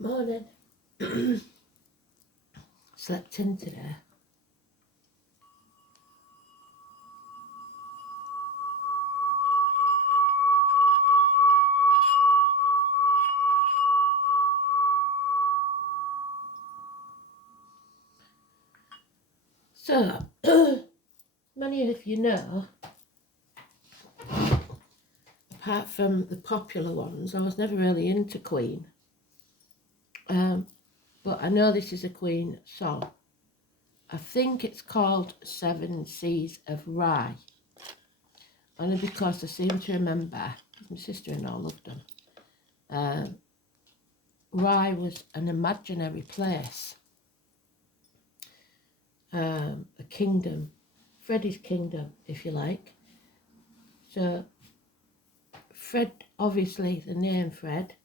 Morning. Slept in today. So, many of you know, apart from the popular ones, I was never really into Queen. But I know this is a Queen song. I think it's called Seven Seas of Rye. Only because I seem to remember, my sister-in-law loved them. Rye was an imaginary place. A kingdom. Freddie's kingdom, if you like. So, Fred, obviously, the name Fred.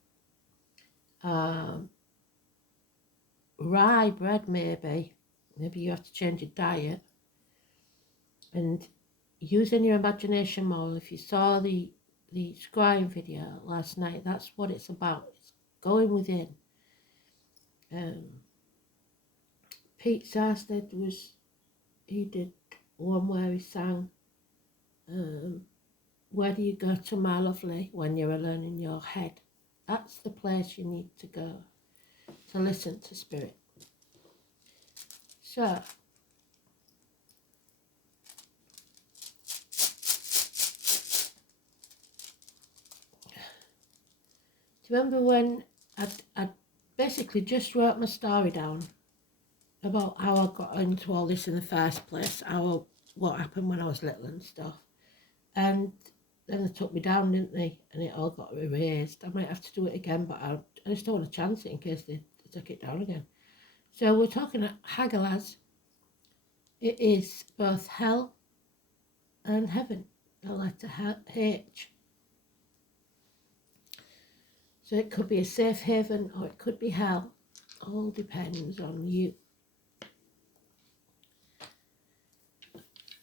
Rye bread, maybe you have to change your diet and using your imagination more. If you saw the scrying video last night, that's what it's about. It's going within. Pete Sarsted he did one where he sang where do you go to, my lovely, when you're alone in your head? That's the place you need to go to listen to spirit. So do you remember when I basically just wrote my story down about how I got into all this in the first place, what happened when I was little and stuff. And then they took me down, didn't they? And it all got erased. I might have to do it again, but I just don't want to chance it in case they took it down again. So we're talking at Hagalaz. It is both hell and heaven, the letter H. So it could be a safe haven or it could be hell. All depends on you.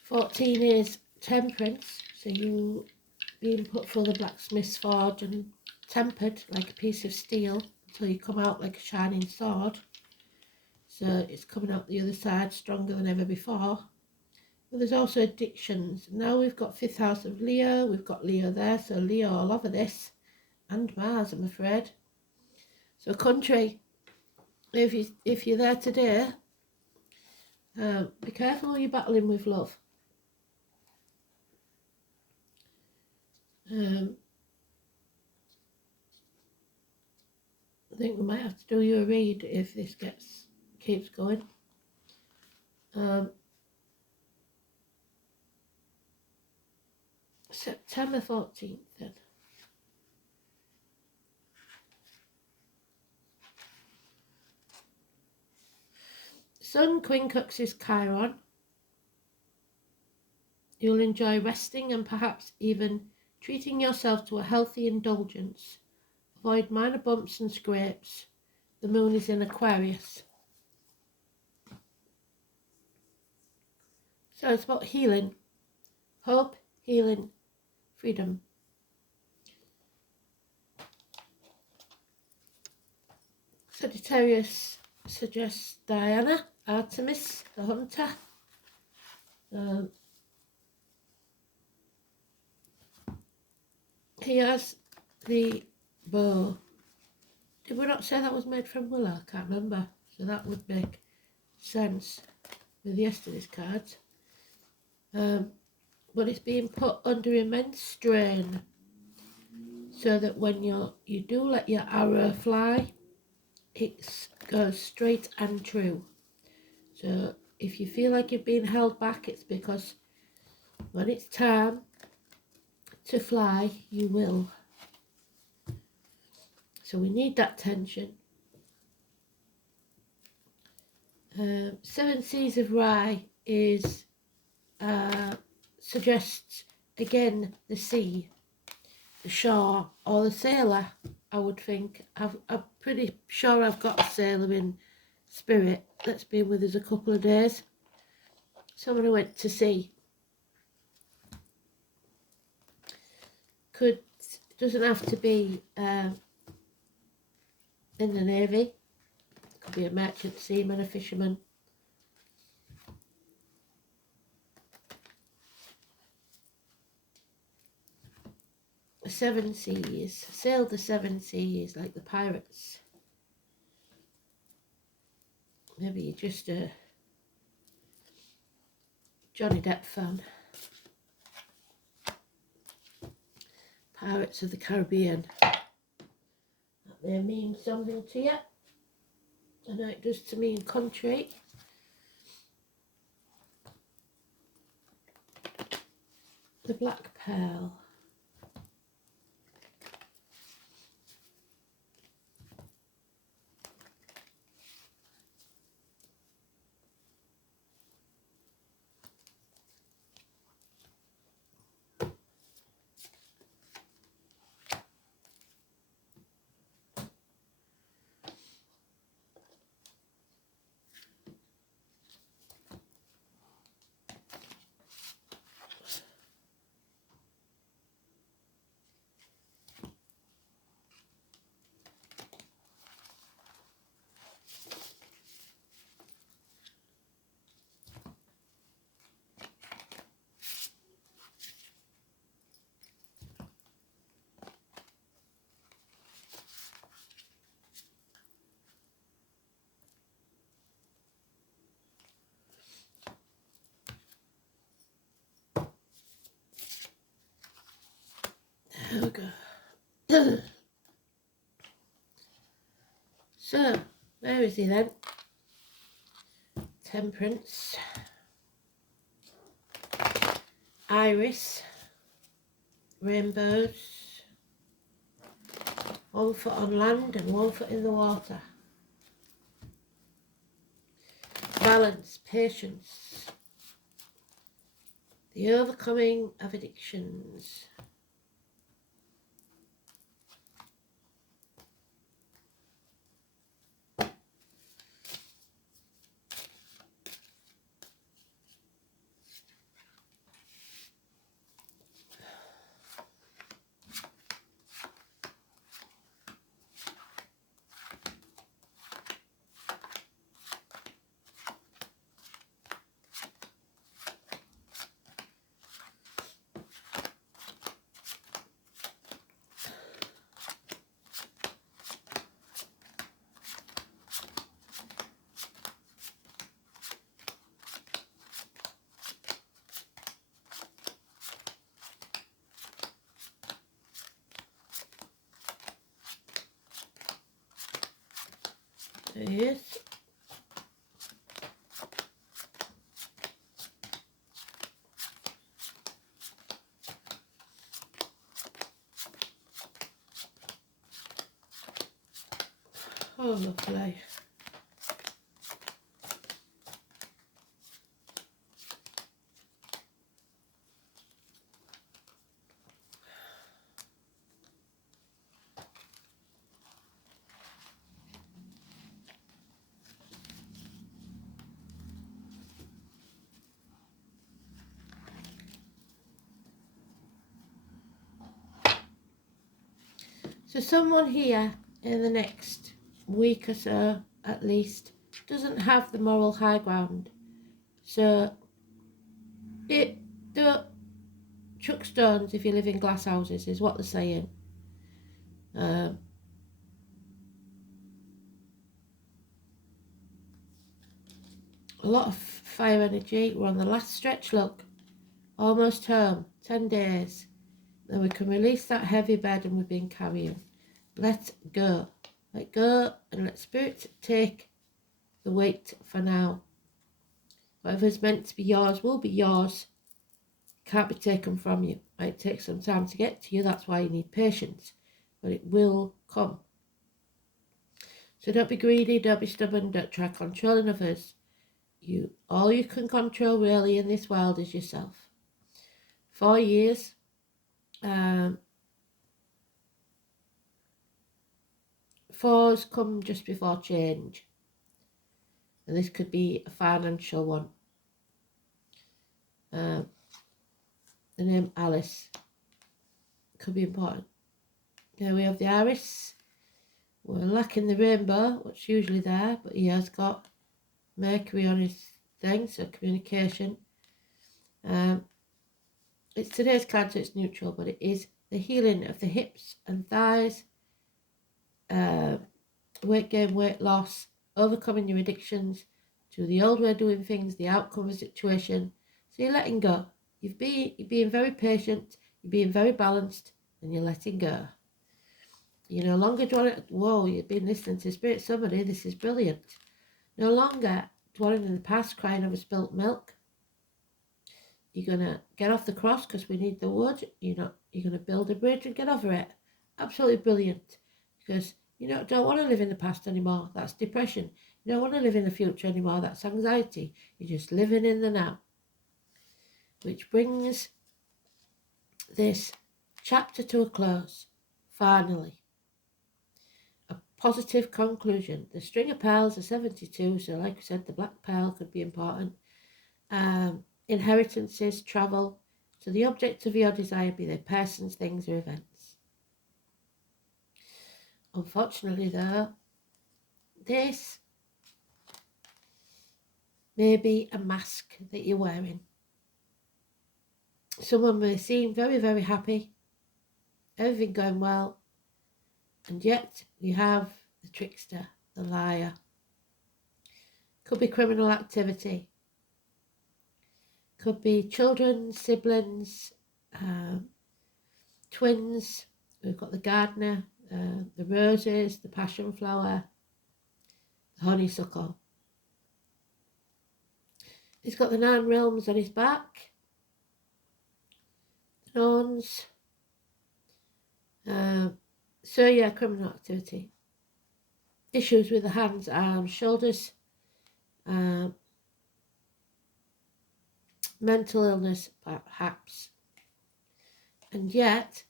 14 is temperance, so you being put through the blacksmith's forge and tempered like a piece of steel until you come out like a shining sword. So it's coming out the other side stronger than ever before. But there's also addictions. Now we've got 5th house of Leo, we've got Leo there, so Leo all over this, and Mars, I'm afraid. So country, if you're there today, be careful when you're battling with love. I think we might have to do you a read if this keeps going. September 14th then. Sun quincunxes Chiron. You'll enjoy resting and perhaps even treating yourself to a healthy indulgence. Avoid minor bumps and scrapes. The moon is in Aquarius. So it's about healing. Hope, healing, freedom. Sagittarius suggests Diana, Artemis, the hunter. He has the bow. Did we not say that was made from willow? I can't remember. So that would make sense with yesterday's cards. But it's being put under immense strain so that when you do let your arrow fly, it goes straight and true. So if you feel like you're being held back, it's because when it's time to fly, you will. So we need that tension. 7 Seas of Rye suggests again the sea, the shore, or the sailor. I would think. I'm pretty sure I've got a sailor in spirit that's been with us a couple of days. Someone who went to sea. Doesn't have to be in the Navy. Could be a merchant seaman, a fisherman. The 7 seas. Sailed the 7 seas like the pirates. Maybe you're just a Johnny Depp fan. Pirates of the Caribbean. That may mean something to you. I know it does to me in country. The Black Pearl. There we go. So, where is he then? Temperance. Iris. Rainbows. 1 foot on land and 1 foot in the water. Balance. Patience. The overcoming of addictions. There he is. Oh, lovely. So someone here in the next week or so, at least, doesn't have the moral high ground. So don't chuck stones if you live in glass houses, is what they're saying. A lot of fire energy. We're on the last stretch, look. Almost home. 10 days. Then we can release that heavy burden we've been carrying. Let go. Let go and let spirit take the weight for now. Whatever's meant to be yours will be yours. Can't be taken from you. Might take some time to get to you. That's why you need patience. But it will come. So don't be greedy. Don't be stubborn. Don't try controlling others. All you can control really in this world is yourself. 4 years. Fours come just before change. And this could be a financial one. The name Alice could be important. There we have the Iris. We're lacking the rainbow, what's usually there, but he has got Mercury on his thing, so communication. It's today's card, so it's neutral, but it is the healing of the hips and thighs, weight gain, weight loss, overcoming your addictions to the old way of doing things, the outcome of a situation. So you're letting go. You're being very patient, you're being very balanced, and you're letting go. You're no longer dwelling, whoa, you've been listening to Spirit somebody, this is brilliant. No longer dwelling in the past, crying over spilt milk. You're going to get off the cross because we need the wood. You're going to build a bridge and get over it. Absolutely brilliant. Because you don't want to live in the past anymore. That's depression. You don't want to live in the future anymore. That's anxiety. You're just living in the now. Which brings this chapter to a close. Finally. A positive conclusion. The string of pearls are 72. So like I said, the black pearl could be important. Inheritances, travel. So the object of your desire, be they persons, things, or events. Unfortunately, though, this may be a mask that you're wearing. Someone may seem very, very happy, everything going well, and yet you have the trickster, the liar. Could be criminal activity. Could be children, siblings, twins. We've got the gardener, the roses, the passion flower, the honeysuckle. He's got the 9 realms on his back, the Norns. So yeah, criminal activity. Issues with the hands, arms, shoulders. Mental illness, perhaps. And yet,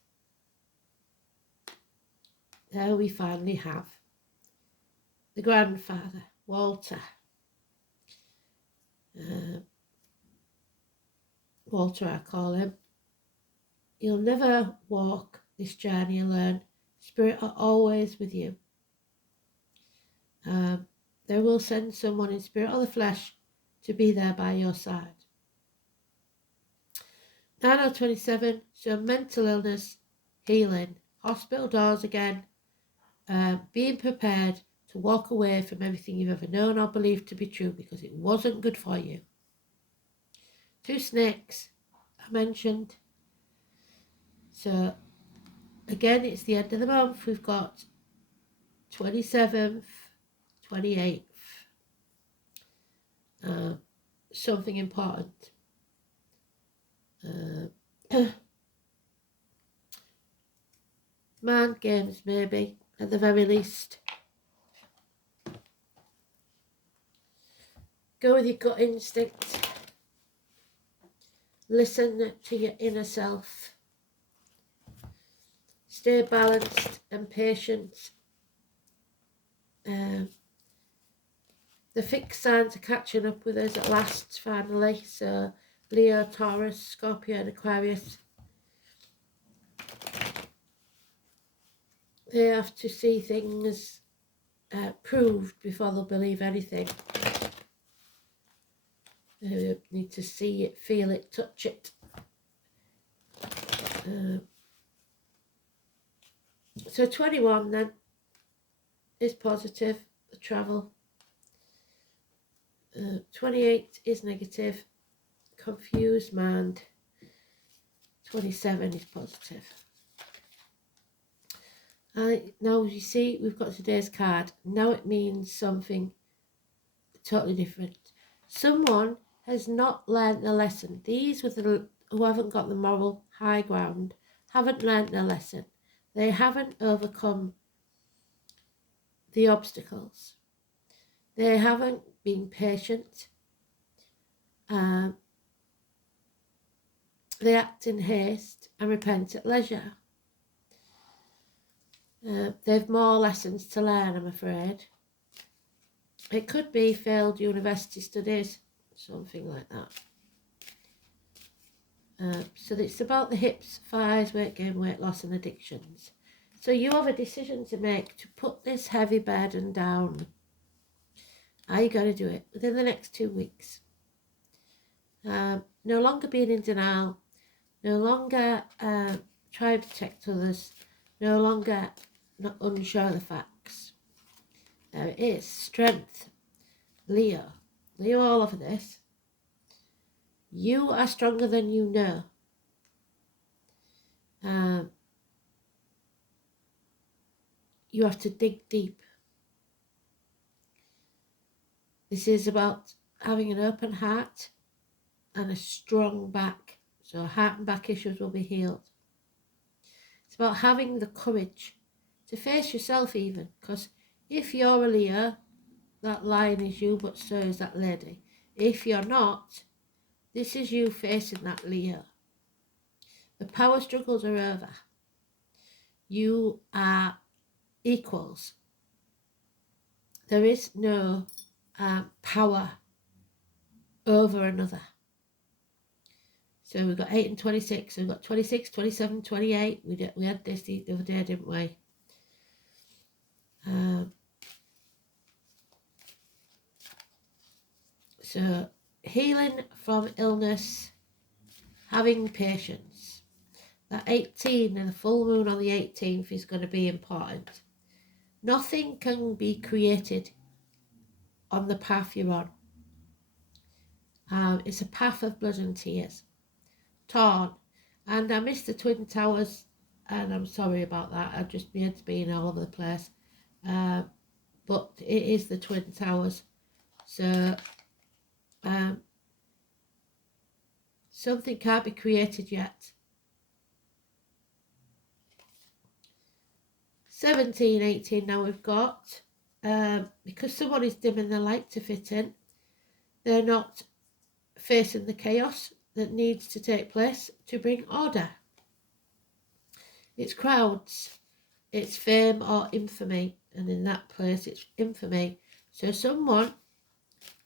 there we finally have the grandfather, Walter. Walter, I call him. You'll never walk this journey alone. Spirit are always with you. They will send someone in spirit or the flesh to be there by your side. 9/27, so mental illness, healing, hospital doors again, being prepared to walk away from everything you've ever known or believed to be true because it wasn't good for you. 2 snakes I mentioned. So again, it's the end of the month. We've got 27th, 28th. Something important. Mind games, maybe, at the very least. Go with your gut instinct. Listen to your inner self. Stay balanced and patient. The fixed signs are catching up with us at last, finally. So Leo, Taurus, Scorpio and Aquarius. They have to see things proved before they'll believe anything. They need to see it, feel it, touch it. So 21 then is positive, the travel. 28 is negative, confused mind. 27 is positive. Now you see we've got today's card. Now it means something totally different. Someone has not learnt the lesson. These with the who haven't got the moral high ground haven't learnt their lesson. They haven't overcome the obstacles. They haven't been patient. They act in haste and repent at leisure. They've more lessons to learn, I'm afraid. It could be failed university studies, something like that. So it's about the hips, thighs, weight gain, weight loss and addictions. So you have a decision to make to put this heavy burden down. Are you going to do it within the next 2 weeks? No longer being in denial, no longer trying to protect others, no longer not unsure of the facts. There it is, strength, Leo. Leo all over this. You are stronger than you know. You have to dig deep. This is about having an open heart and a strong back. So heart and back issues will be healed. It's about having the courage to face yourself even. Because if you're a Leo, that lion is you, but so is that lady. If you're not, this is you facing that Leo. The power struggles are over. You are equals. There is no power over another. So we've got 8 and 26. So we've got 26, 27, 28. We had this the other day, didn't we? So healing from illness, having patience. That 18 and the full moon on the 18th is going to be important. Nothing can be created on the path you're on. It's a path of blood and tears. Torn. And I missed the Twin Towers, and I'm sorry about that. I just my head's been all over the place. But it is the Twin Towers. So something can't be created yet. 17, 18 now we've got. Because someone is dimming the light to fit in, they're not facing the chaos that needs to take place to bring order. It's crowds, it's fame or infamy, and in that place it's infamy. So someone,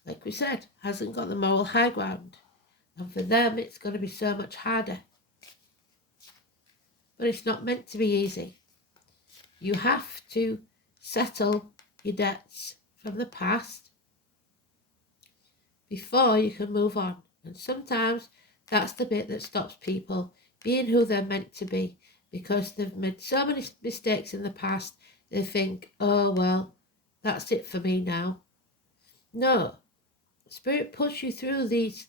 like we said, hasn't got the moral high ground, and for them it's going to be so much harder. But it's not meant to be easy. You have to settle your debts from the past before you can move on. And sometimes that's the bit that stops people being who they're meant to be, because they've made so many mistakes in the past, they think, oh, well, that's it for me now. No. Spirit puts you through these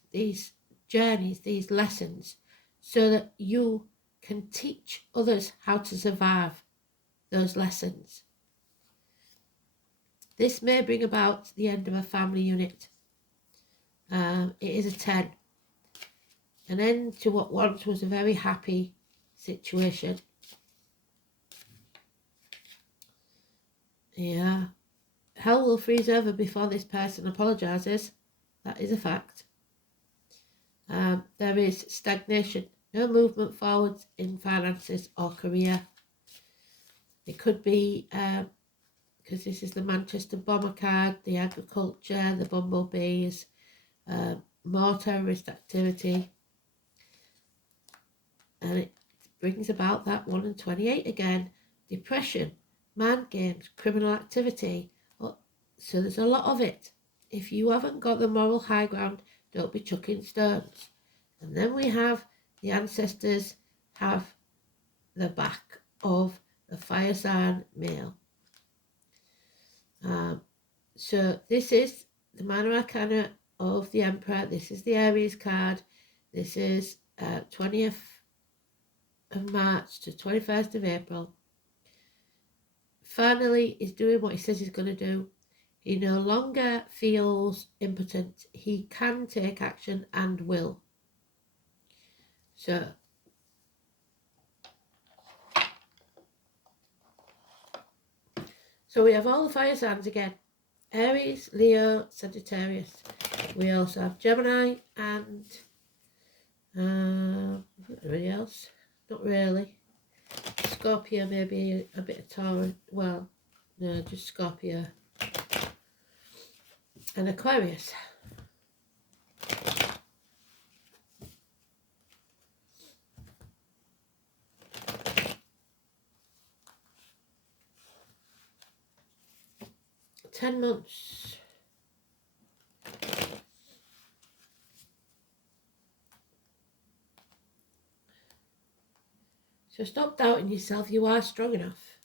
journeys, these lessons, so that you can teach others how to survive those lessons. This may bring about the end of a family unit. It is a 10. An end to what once was a very happy situation. Yeah. Hell will freeze over before this person apologises. That is a fact. There is stagnation. No movement forwards in finances or career. It could be, because this is the Manchester Bomber card, the agriculture, the bumblebees, more terrorist activity. And it brings about that 1 and 28 again. Depression, mind games, criminal activity. So there's a lot of it. If you haven't got the moral high ground, don't be chucking stones. And then we have the ancestors have the back of the fire sign male. So this is the Minor Arcana of the Emperor. This is the Aries card. This is 20th of March to 21st of April. Finally, he's doing what he says he's going to do. He no longer feels impotent. He can take action and will. So we have all the fire signs again. Aries, Leo, Sagittarius. We also have Gemini and anybody else? Not really. Scorpio, maybe a bit of Taurus. Well, no, just Scorpio. And Aquarius. 10 months. So stop doubting yourself. You are strong enough.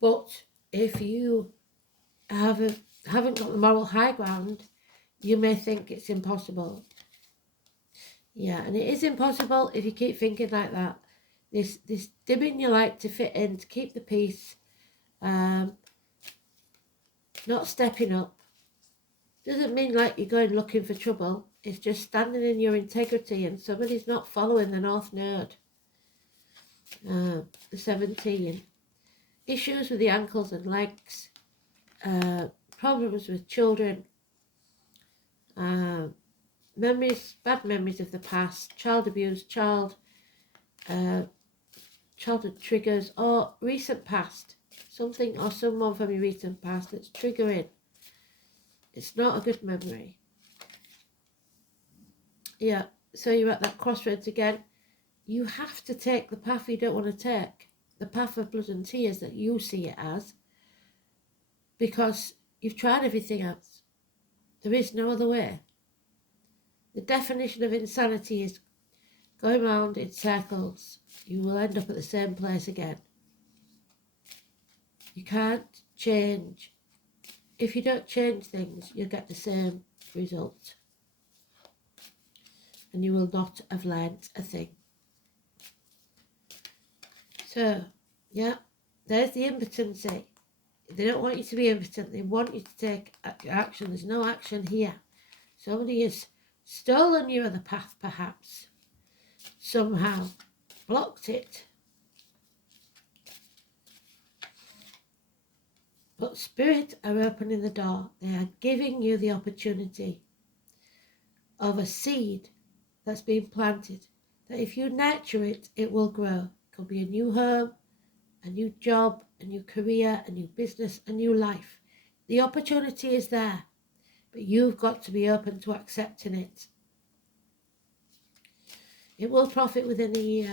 But if you haven't got the moral high ground, you may think it's impossible. Yeah, and it is impossible if you keep thinking like that. This dimming your light to fit in, to keep the peace, not stepping up. Doesn't mean like you're going looking for trouble. It's just standing in your integrity, and somebody's not following the North Node. The 17. Issues with the ankles and legs. Problems with children. Memories, bad memories of the past. Child abuse, childhood triggers, or recent past. Something or someone from your recent past that's triggering. It's not a good memory. Yeah, so you're at that crossroads again. You have to take the path you don't want to take, the path of blood and tears that you see it as, because you've tried everything else. There is no other way. The definition of insanity is going round in circles. You will end up at the same place again. You can't change. If you don't change things, you'll get the same result. And you will not have learnt a thing. So, yeah, there's the impotency. They don't want you to be impotent. They want you to take action. There's no action here. Somebody has stolen you of the path, perhaps. Somehow. Blocked it. But Spirit are opening the door. They are giving you the opportunity of a seed that's been planted. That if you nurture it, it will grow. It could be a new home, a new job, a new career, a new business, a new life. The opportunity is there, but you've got to be open to accepting it. It will profit within a year.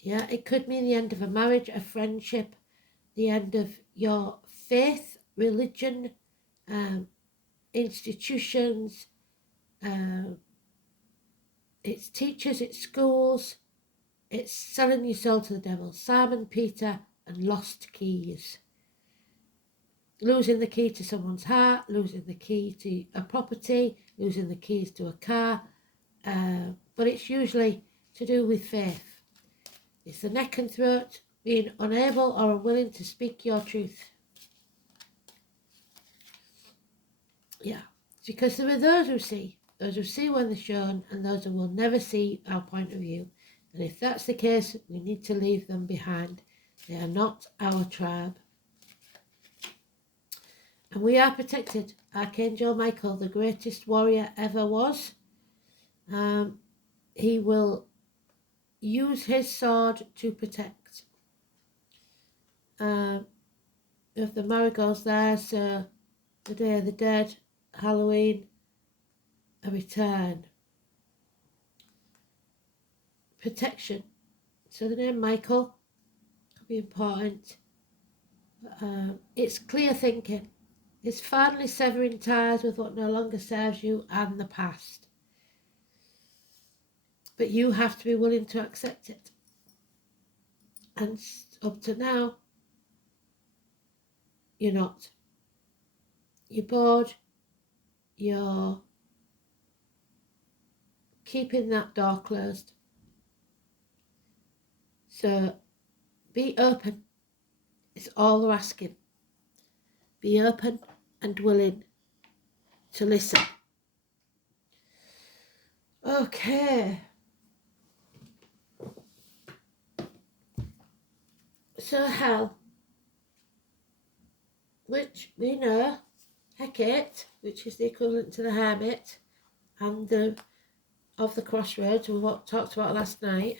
Yeah, it could mean the end of a marriage, a friendship, the end of your faith, religion, institutions, it's teachers, it's schools, it's selling your soul to the devil. Simon Peter and lost keys. Losing the key to someone's heart, losing the key to a property, losing the keys to a car, but it's usually to do with faith. It's the neck and throat, being unable or unwilling to speak your truth. Yeah, because there are those who see when they're shown, and those who will never see our point of view. And if that's the case, we need to leave them behind. They are not our tribe. And we are protected. Archangel Michael, the greatest warrior ever was, he will use his sword to protect. If the marigolds there, so the Day of the Dead, Halloween, a return. Protection. So the name Michael could be important. It's clear thinking. It's finally severing ties with what no longer serves you and the past. But you have to be willing to accept it. And up to now, you're not. You're bored. You're keeping that door closed. So be open. It's all they're asking. Be open and willing to listen. Okay. So hell, which we know, Hecate, which is the equivalent to the Hermit, and of the crossroads, we talked about last night,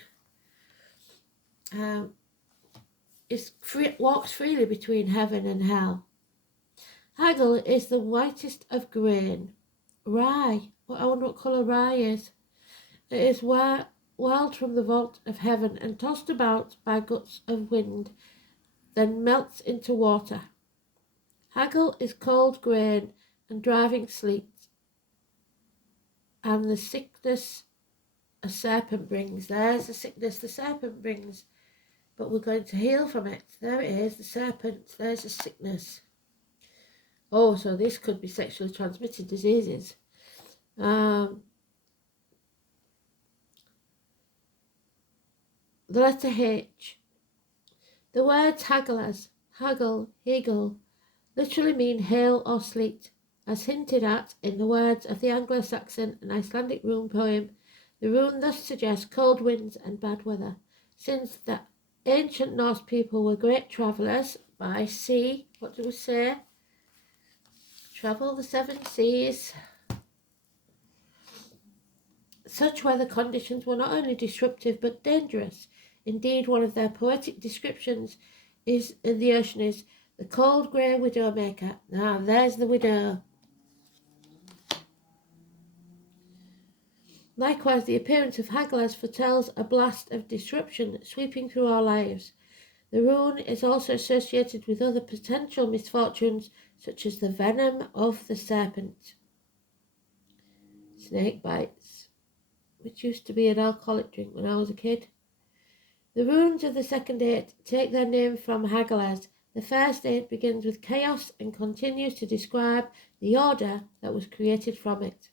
walks freely between heaven and hell. Haggle is the whitest of grain. Rye, I wonder what colour rye is. It is whirled from the vault of heaven and tossed about by gusts of wind. then melts into water. Haggle is cold grain and driving sleet, and the sickness a serpent brings. There's the sickness the serpent brings, but we're going to heal from it. There it is, the serpent. There's the sickness. Oh, so this could be sexually transmitted diseases. The letter H. The words hagglers, haggle, hegel, literally mean hail or sleet. As hinted at in the words of the Anglo-Saxon and Icelandic rune poem, the rune thus suggests cold winds and bad weather. Since the ancient Norse people were great travellers by sea, what do we say? Travel the 7 seas. Such weather conditions were not only disruptive but dangerous. Indeed, one of their poetic descriptions is in the ocean is the cold grey widow maker. Now, there's the widow. Likewise, the appearance of hagglers foretells a blast of disruption sweeping through our lives. The rune is also associated with other potential misfortunes, such as the venom of the serpent, snake bites, which used to be an alcoholic drink when I was a kid. The runes of the second 8 take their name from hagglers. The first 8 begins with chaos and continues to describe the order that was created from it.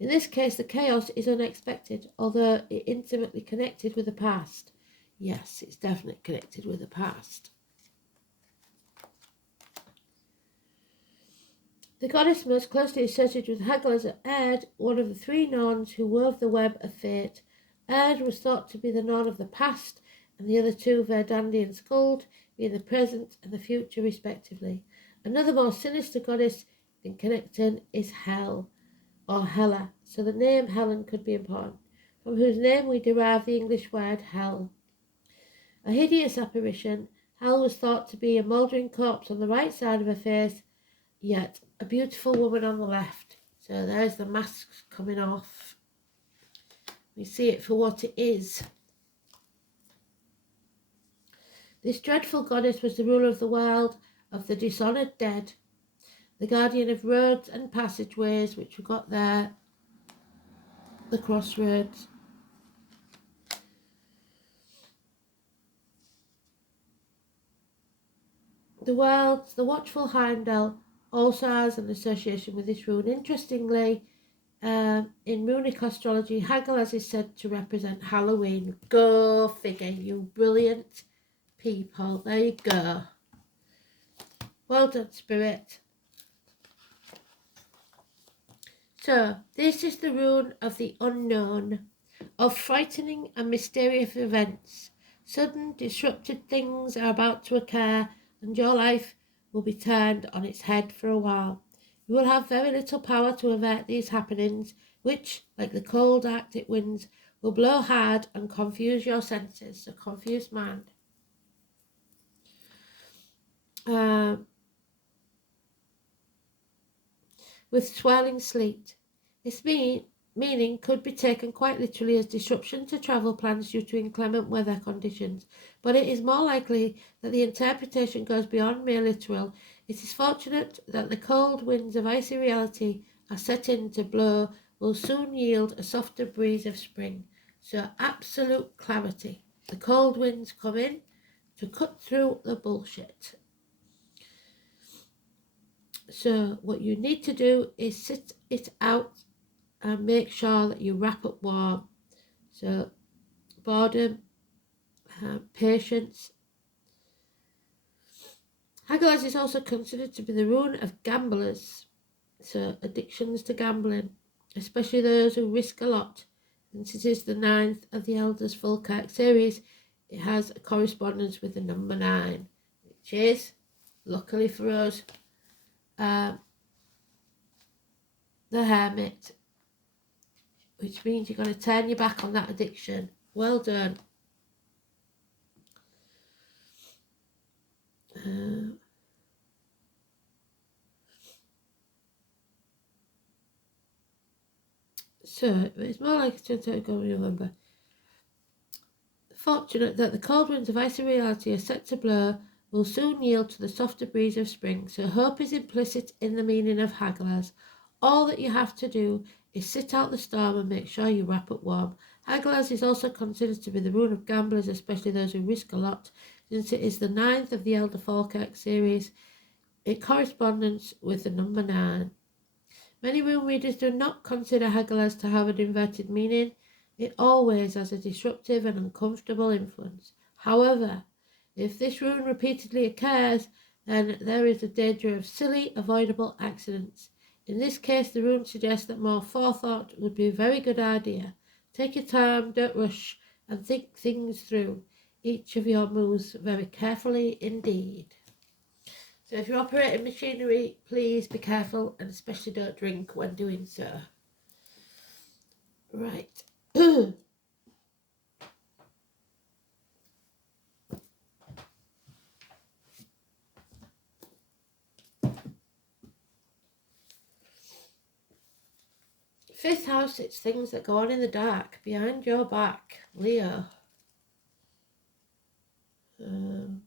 In this case, the chaos is unexpected, although it intimately connected with the past. Yes, it's definitely connected with the past. The goddess most closely associated with hagglers are Erd, one of the 3 Norns who wove the web of fate. Erd was thought to be the Norn of the past, and the other 2, Verdandi and Skuld, being the present and the future respectively. Another more sinister goddess in connection is Hel, or Hela, so the name Helen could be important, from whose name we derive the English word hell. A hideous apparition, Hel was thought to be a mouldering corpse on the right side of her face, yet a beautiful woman on the left. So there's the masks coming off. We see it for what it is. This dreadful goddess was the ruler of the world of the dishonoured dead, the guardian of roads and passageways, which we got there, the crossroads. The watchful Heimdall also has an association with this rune. Interestingly, in runic astrology, Hagglers is said to represent Halloween. Go figure, you brilliant people. There you go. Well done, Spirit. So, this is the rune of the unknown, of frightening and mysterious events. Sudden, disrupted things are about to occur, and your life will be turned on its head for a while. You will have very little power to avert these happenings, which, like the cold Arctic winds, will blow hard and confuse your senses, a confused mind. With swirling sleet. Its meaning could be taken quite literally as disruption to travel plans due to inclement weather conditions, but it is more likely that the interpretation goes beyond mere literal. It is fortunate that the cold winds of icy reality are set in to blow will soon yield a softer breeze of spring. So absolute clarity. The cold winds come in to cut through the bullshit. So what you need to do is sit it out and make sure that you wrap up warm. So boredom, patience. Hagglers is also considered to be the rune of gamblers. So addictions to gambling, especially those who risk a lot. Since it is the 9th of the Elders Falkirk series, it has a correspondence with the number 9, which is, luckily for us, the Hermit, which means you're going to turn your back on that addiction. Well done. So it's more like it's going to go in November. Fortunate that the cold winds of icy reality are set to blur will soon yield to the softer breeze of spring, so hope is implicit in the meaning of Hagalaz. All that you have to do is sit out the storm and make sure you wrap up warm. Hagalaz is also considered to be the rune of gamblers, especially those who risk a lot, since it is the ninth of the Elder Falkirk series in correspondence with the number 9. Many rune readers do not consider Hagalaz to have an inverted meaning. It always has a disruptive and uncomfortable influence. However, if this rune repeatedly occurs, then there is a danger of silly, avoidable accidents. In this case, the rune suggests that more forethought would be a very good idea. Take your time, don't rush, and think things through. Each of your moves very carefully indeed. So if you're operating machinery, please be careful and especially don't drink when doing so. Right. Fifth house, it's things that go on in the dark, behind your back, Leo. The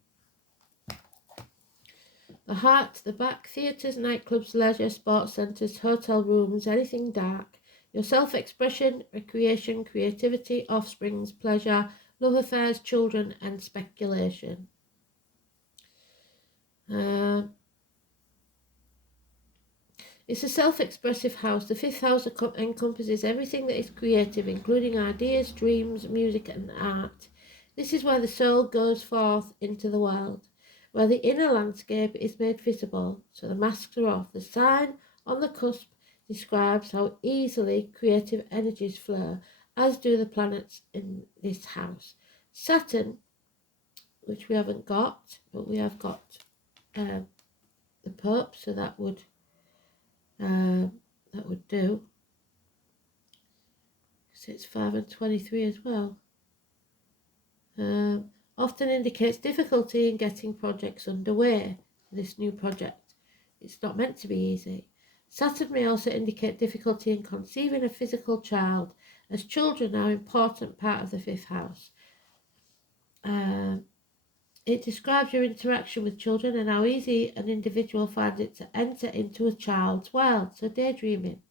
heart, the back, theatres, nightclubs, leisure, sports centres, hotel rooms, anything dark. Your self-expression, recreation, creativity, offsprings, pleasure, love affairs, children and speculation. It's a self-expressive house. The fifth house encompasses everything that is creative, including ideas, dreams, music and art. This is where the soul goes forth into the world, where the inner landscape is made visible, so the masks are off. The sign on the cusp describes how easily creative energies flow, as do the planets in this house. Saturn, which we haven't got, but we have got the Pope, so that would do, because it's 5 and 23 as well. Often indicates difficulty in getting projects underway. This new project, it's not meant to be easy. Saturn may also indicate difficulty in conceiving a physical child, as children are an important part of the fifth house. It describes your interaction with children and how easy an individual finds it to enter into a child's world, so daydreaming.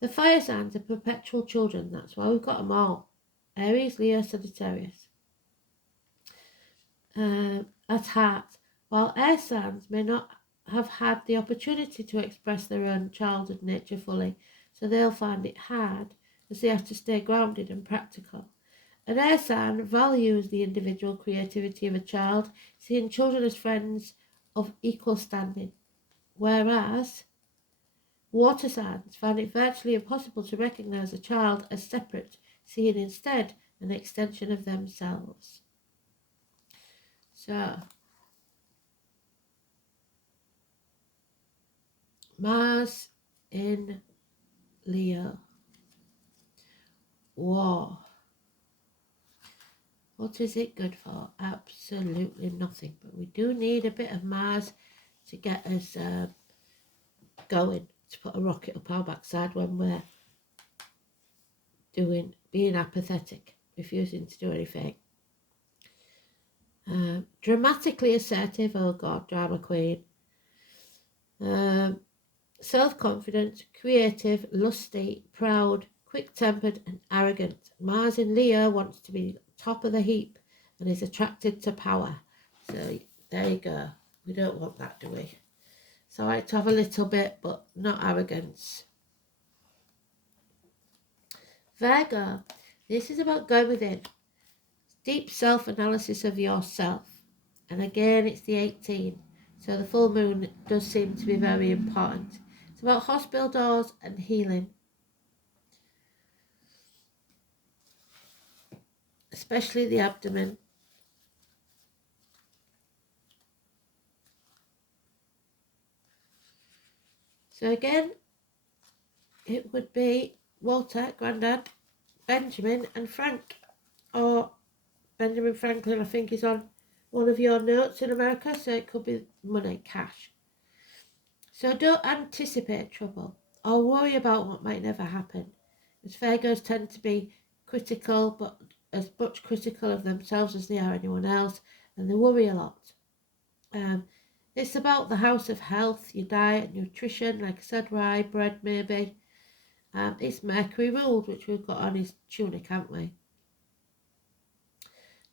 The fire signs are perpetual children, that's why we've got them all. Aries, Leo, Sagittarius. At heart, while air signs may not have had the opportunity to express their own childhood nature fully, so they'll find it hard, as they have to stay grounded and practical. An air sign values the individual creativity of a child, seeing children as friends of equal standing, whereas water signs find it virtually impossible to recognise a child as separate, seeing instead an extension of themselves. So, Mars in Leo. War. What is it good for? Absolutely nothing. But we do need a bit of Mars to get us going, to put a rocket up our backside when we're being apathetic, refusing to do anything. Dramatically assertive, oh God, drama queen. Self-confident, creative, lusty, proud, quick-tempered and arrogant. Mars in Leo wants to be top of the heap and is attracted to power. So there you go. We don't want that, do we? It's all right to have a little bit, but not arrogance. Virgo, this is about going within. Deep self-analysis of yourself. And again, it's the 18. So the full moon does seem to be very important. It's about hospital doors and healing. Especially the abdomen. So again, it would be Walter, Grandad, Benjamin and Frank. Or Benjamin Franklin, I think, is on one of your notes in America, so it could be money, cash. So don't anticipate trouble or worry about what might never happen, as Virgos tend to be critical but as much critical of themselves as they are anyone else, and they worry a lot. It's about the house of health, your diet, nutrition, like I said, rye, bread maybe. It's Mercury ruled, which we've got on his tunic, haven't we?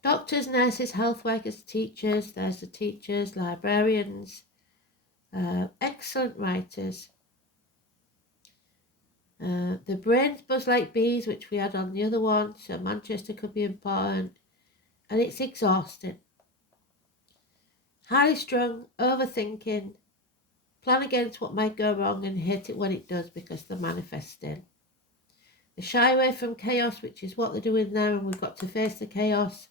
Doctors, nurses, health workers, teachers, there's the teachers, librarians, excellent writers. The brains buzz like bees, which we had on the other one, so Manchester could be important, and it's exhausting. Highly strung, overthinking, plan against what might go wrong and hate it when it does because they're manifesting. They shy away from chaos, which is what they're doing now, and we've got to face the chaos.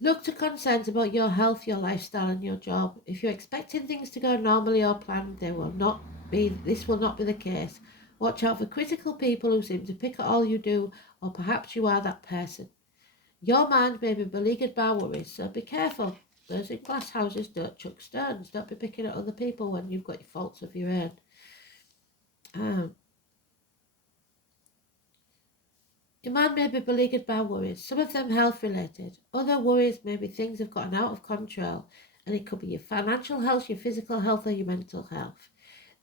Look to concerns about your health, your lifestyle, and your job. If you're expecting things to go normally or planned, this will not be the case. Watch out for critical people who seem to pick at all you do, or perhaps you are that person. Your mind may be beleaguered by worries, so be careful. Those in glass houses don't chuck stones. Don't be picking at other people when you've got your faults of your own. Your mind may be beleaguered by worries, some of them health related. Other worries may be things have gotten out of control, and it could be your financial health, your physical health, or your mental health.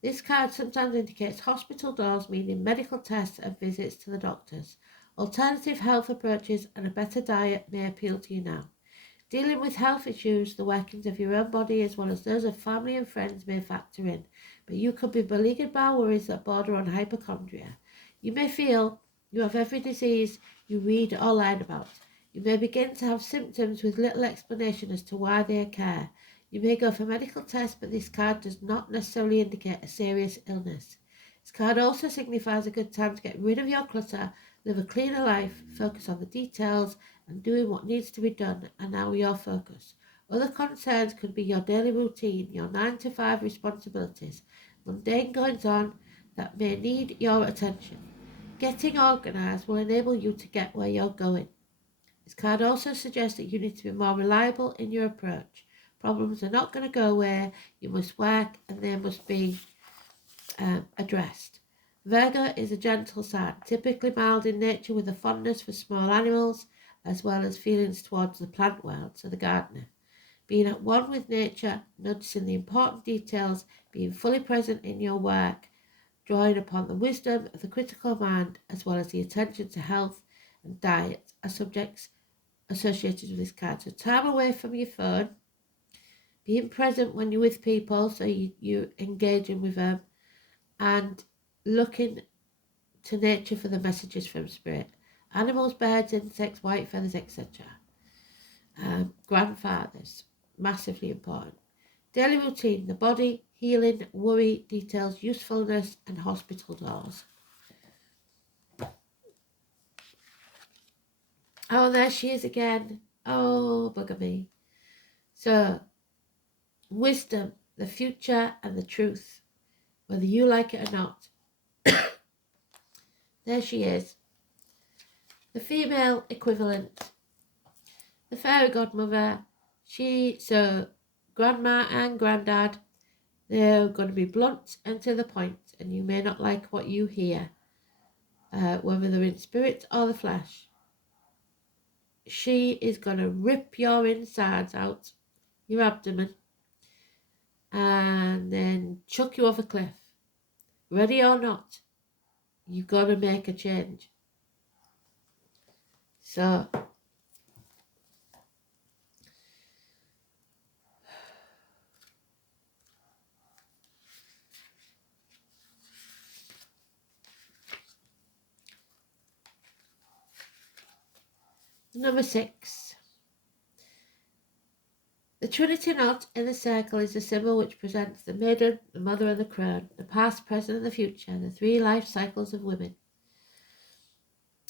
This card sometimes indicates hospital doors, meaning medical tests and visits to the doctors. Alternative health approaches and a better diet may appeal to you now. Dealing with health issues, the workings of your own body as well as those of family and friends may factor in, but you could be beleaguered by worries that border on hypochondria. You may feel you have every disease you read or learn about. You may begin to have symptoms with little explanation as to why they occur. You may go for medical tests, but this card does not necessarily indicate a serious illness. This card also signifies a good time to get rid of your clutter, live a cleaner life, focus on the details, and doing what needs to be done, and now your focus. Other concerns could be your daily routine, your 9 to 5 responsibilities, mundane goings on that may need your attention. Getting organised will enable you to get where you're going. This card also suggests that you need to be more reliable in your approach. Problems are not going to go away. You must work and they must be addressed. Virgo is a gentle sign, typically mild in nature with a fondness for small animals as well as feelings towards the plant world, so the gardener. Being at one with nature, noticing the important details, being fully present in your work, drawing upon the wisdom of the critical mind as well as the attention to health and diet are subjects associated with this card. So time away from your phone, being present when you're with people, so you're engaging with them, and looking to nature for the messages from spirit. Animals, birds, insects, white feathers, etc. Grandfathers, massively important. Daily routine, the body, healing, worry, details, usefulness, and hospital doors. Oh, there she is again. Oh, bugger me. So, wisdom, the future, and the truth, whether you like it or not. There she is. The female equivalent. The fairy godmother. So, grandma and granddad, they're going to be blunt and to the point, and you may not like what you hear, whether they're in spirit or the flesh. She is going to rip your insides out, your abdomen, and then chuck you off a cliff. Ready or not, you've got to make a change. So, number 6. The Trinity knot in the circle is a symbol which presents the maiden, the mother and the crone, the past, present and the future, the 3 life cycles of women.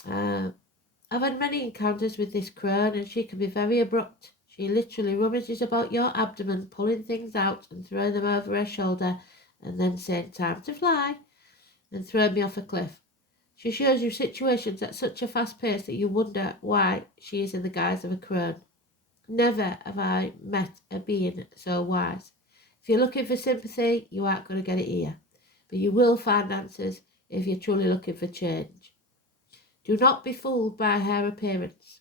I've had many encounters with this crone and she can be very abrupt. She literally rummages about your abdomen, pulling things out and throwing them over her shoulder and then saying, "Time to fly," and throwing me off a cliff. She shows you situations at such a fast pace that you wonder why she is in the guise of a crone. Never have I met a being so wise. If you're looking for sympathy, you aren't going to get it here. but you will find answers if you're truly looking for change. Do not be fooled by her appearance.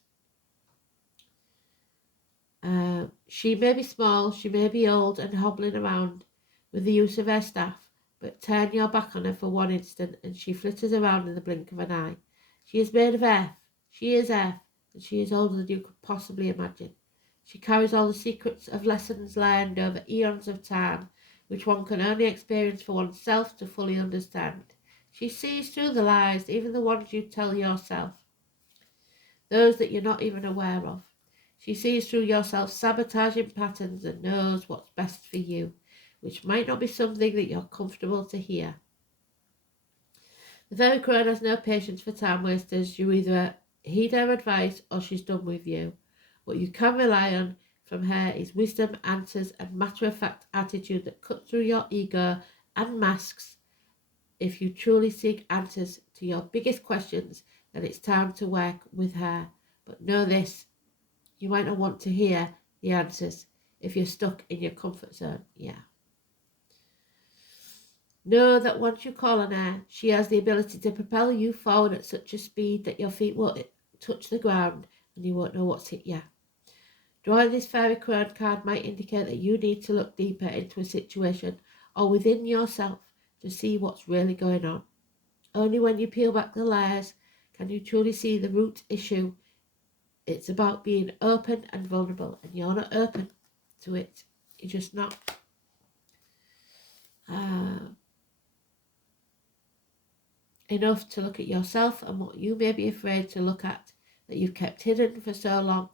She may be small, she may be old and hobbling around with the use of her staff, but turn your back on her for one instant and she flitters around in the blink of an eye. She is made of earth, she is earth, and she is older than you could possibly imagine. She carries all the secrets of lessons learned over eons of time, which one can only experience for oneself to fully understand. She sees through the lies, even the ones you tell yourself, those that you're not even aware of. She sees through your self-sabotaging patterns and knows what's best for you, which might not be something that you're comfortable to hear. The fairy crone has no patience for time wasters. You either heed her advice or she's done with you. What you can rely on from her is wisdom, answers, and matter-of-fact attitude that cut through your ego and masks. If you truly seek answers to your biggest questions, then it's time to work with her. But know this, you might not want to hear the answers if you're stuck in your comfort zone. Know that once you call on her, she has the ability to propel you forward at such a speed that your feet won't touch the ground and you won't know what's hit you. Drawing this fairy crone card might indicate that you need to look deeper into a situation or within yourself to see what's really going on. Only when you peel back the layers can you truly see the root issue. It's about being open and vulnerable, and you're not open to it. You're just not. Enough to look at yourself and what you may be afraid to look at that you've kept hidden for so long.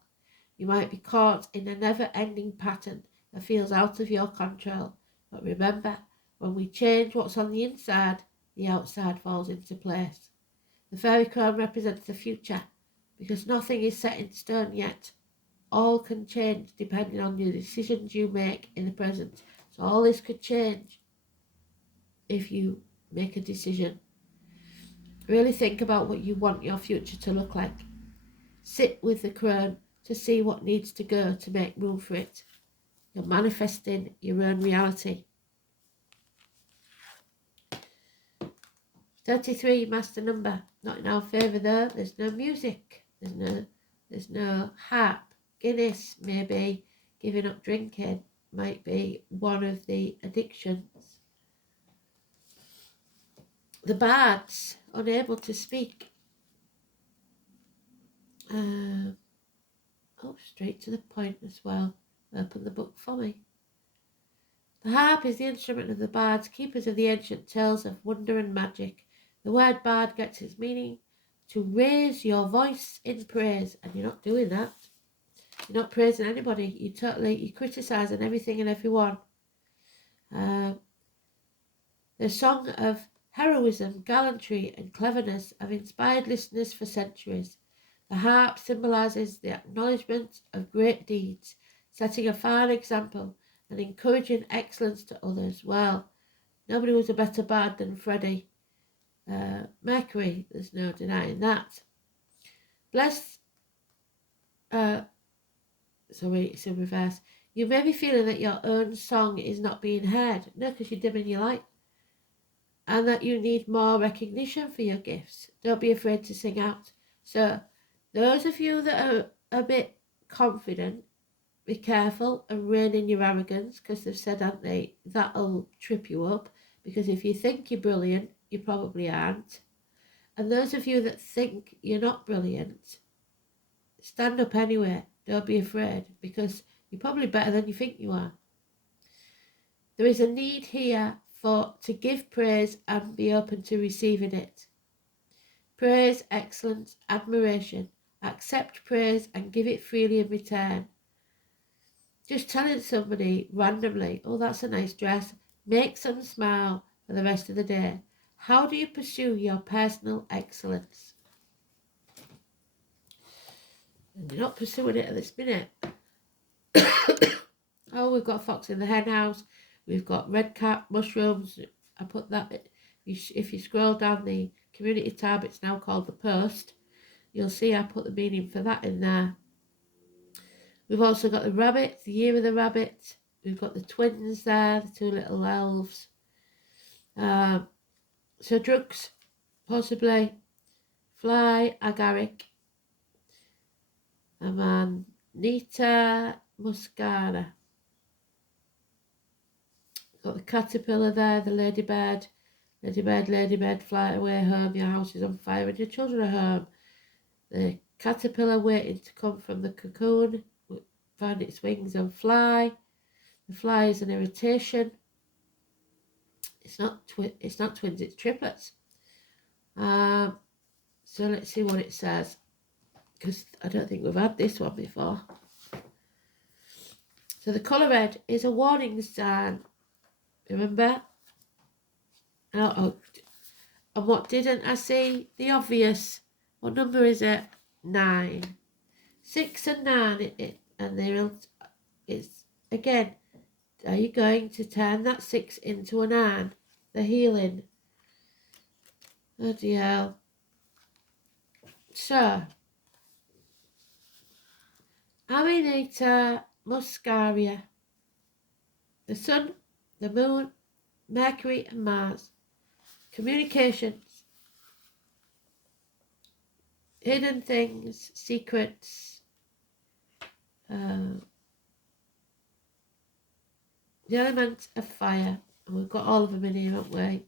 You might be caught in a never-ending pattern that feels out of your control. But remember, when we change what's on the inside, the outside falls into place. The fairy crown represents the future, because nothing is set in stone yet. All can change depending on the decisions you make in the present. So all this could change if you make a decision. Really think about what you want your future to look like. Sit with the crown to see what needs to go to make room for it. You're manifesting your own reality. 33, master number. Not in our favour though. There's no music. There's no harp. Guinness, maybe. Giving up drinking might be one of the addictions. The bards, unable to speak. Straight to the point as well. Open the book for me. The harp is the instrument of the bards, keepers of the ancient tales of wonder and magic. The word bard gets its meaning to raise your voice in praise, and you're not doing that. You're not praising anybody. You're criticising everything and everyone. The song of heroism, gallantry, and cleverness have inspired listeners for centuries. The harp symbolises the acknowledgement of great deeds, setting a fine example and encouraging excellence to others. Well, nobody was a better bard than Freddie Mercury. There's no denying that. It's in reverse. You may be feeling that your own song is not being heard. No, because you're dimming your light. And that you need more recognition for your gifts. Don't be afraid to sing out. So, those of you that are a bit confident, be careful and rein in your arrogance, because they've said, haven't they, that'll trip you up. Because if you think you're brilliant, you probably aren't. And those of you that think you're not brilliant, stand up anyway. Don't be afraid, because you're probably better than you think you are. There is a need here to give praise and be open to receiving it. Praise, excellence, admiration. Accept praise and give it freely in return. Just telling somebody randomly, oh, that's a nice dress, makes them smile for the rest of the day. How do you pursue your personal excellence? And you're not pursuing it at this minute. Oh, we've got a fox in the hen house. We've got red cap, mushrooms. I put that, if you scroll down the community tab, it's now called the post. You'll see I put the meaning for that in there. We've also got the rabbit, the year of the rabbit. We've got the twins there, the two little elves. So drugs, possibly. Fly agaric. Amanita muscara. Got the caterpillar there, the ladybird. Ladybird, ladybird, fly away home. Your house is on fire and your children are home. The caterpillar waiting to come from the cocoon found its wings and fly. The fly is an irritation. It's not twins, it's triplets. So let's see what it says, because I don't think we've had this one before. So the colour red is a warning sign. Remember? And what didn't I see? The obvious. What number is it? 9. 6 and 9. It's again. Are you going to turn that 6 into a 9? The healing. Oh dear. So, Amanita muscaria. The sun, the moon, Mercury and Mars. Communications. Hidden things, secrets. The element of fire. And we've got all of them in here, haven't we?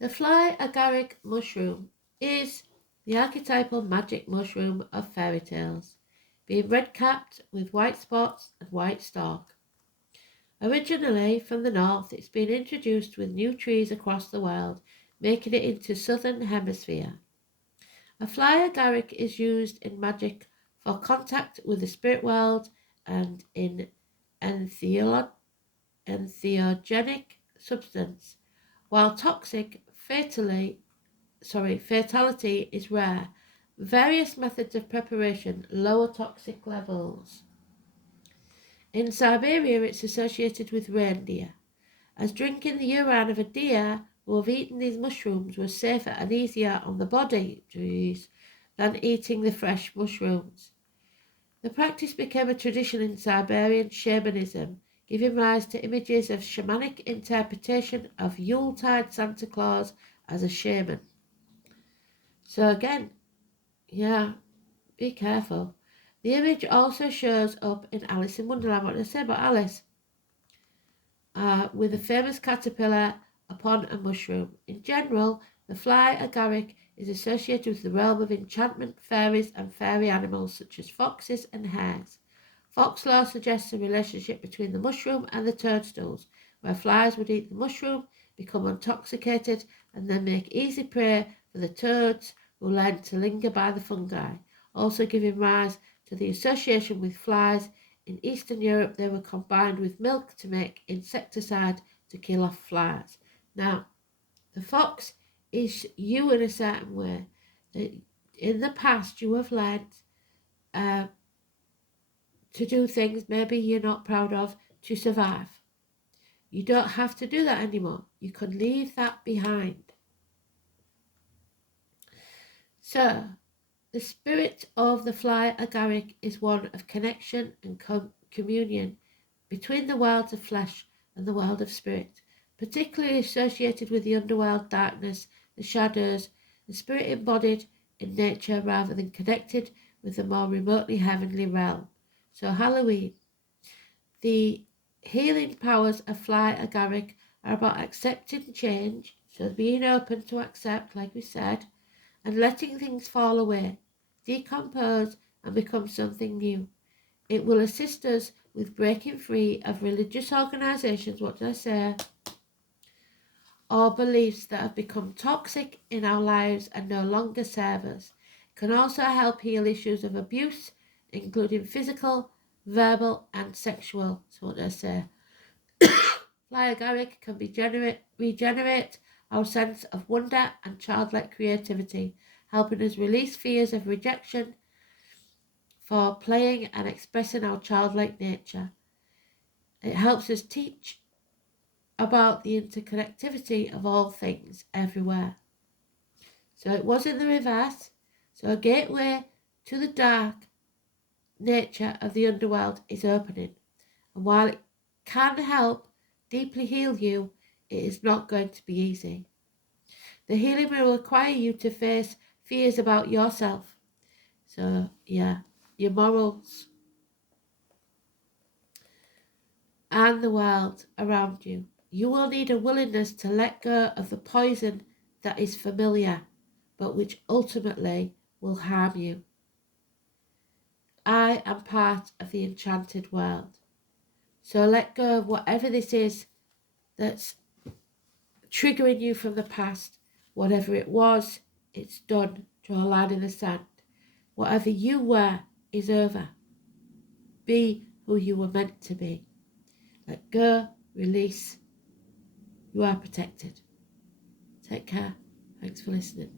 The fly agaric mushroom is the archetypal magic mushroom of fairy tales, being red-capped with white spots and white stalk. Originally from the north, it's been introduced with new trees across the world, making it into southern hemisphere. A fly agaric is used in magic for contact with the spirit world and in entheogenic substance, while toxic fatality is rare. Various methods of preparation lower toxic levels. In Siberia, it's associated with reindeer, as drinking the urine of a deer who have eaten these mushrooms was safer and easier on the body than eating the fresh mushrooms. The practice became a tradition in Siberian shamanism, giving rise to images of shamanic interpretation of Yuletide Santa Claus as a shaman. So again, yeah, be careful. The image also shows up in Alice in Wonderland. What did I say about Alice? With a famous caterpillar upon a mushroom. In general, the fly agaric is associated with the realm of enchantment, fairies, and fairy animals such as foxes and hares. Folklore suggests a relationship between the mushroom and the toadstools, where flies would eat the mushroom, become intoxicated, and then make easy prey for the toads who learn to linger by the fungi, also giving rise to the association with flies. In Eastern Europe, they were combined with milk to make insecticide to kill off flies. Now, the fox is you in a certain way. In the past, you have learned to do things maybe you're not proud of to survive. You don't have to do that anymore. You can leave that behind. So, the spirit of the fly agaric is one of connection and communion between the worlds of flesh and the world of spirit, particularly associated with the underworld darkness, the shadows, the spirit embodied in nature rather than connected with the more remotely heavenly realm. So Halloween. The healing powers of fly agaric are about accepting change, so being open to accept, like we said, and letting things fall away, decompose and become something new. It will assist us with breaking free of religious organisations, what did I say, or beliefs that have become toxic in our lives and no longer serve us. It can also help heal issues of abuse, including physical, verbal and sexual. So what did I say? Fly agaric can regenerate our sense of wonder and childlike creativity, helping us release fears of rejection for playing and expressing our childlike nature. It helps us teach about the interconnectivity of all things everywhere. So it was in the reverse. So a gateway to the dark nature of the underworld is opening. And while it can help deeply heal you, It is not going to be easy. The healing will require you to face fears about yourself. So, yeah, your morals and the world around you. You will need a willingness to let go of the poison that is familiar, but which ultimately will harm you. I am part of the enchanted world. So let go of whatever this is that's triggering you from the past. Whatever it was, it's done. Draw a line in the sand. Whatever you were is over. Be who you were meant to be. Let go, release. You are protected. Take care. Thanks for listening.